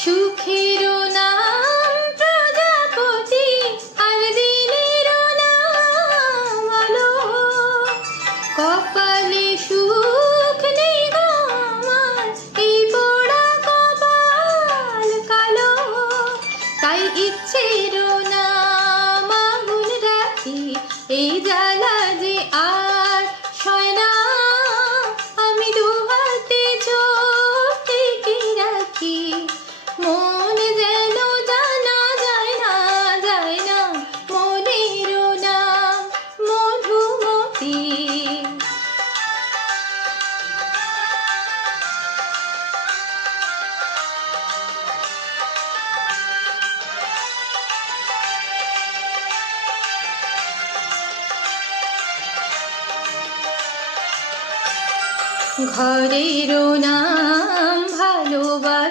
সুখেরও নাম প্রজাপতি, আর দিনেরও নাম আলো। কপালে সুখ নেই গো আমার, এই পোড়া কপাল কালো। তাই ইচ্ছেরও নাম আগুন রাখি, এই জ্বালা যে আর সয় না। আমি দুহাতে চোখ ঢেকে রাখি, মন যেন জানা যায় না, যায় না। মনেরও নাম মধুমতি। ঘরেরও নাম ভালোবাসা।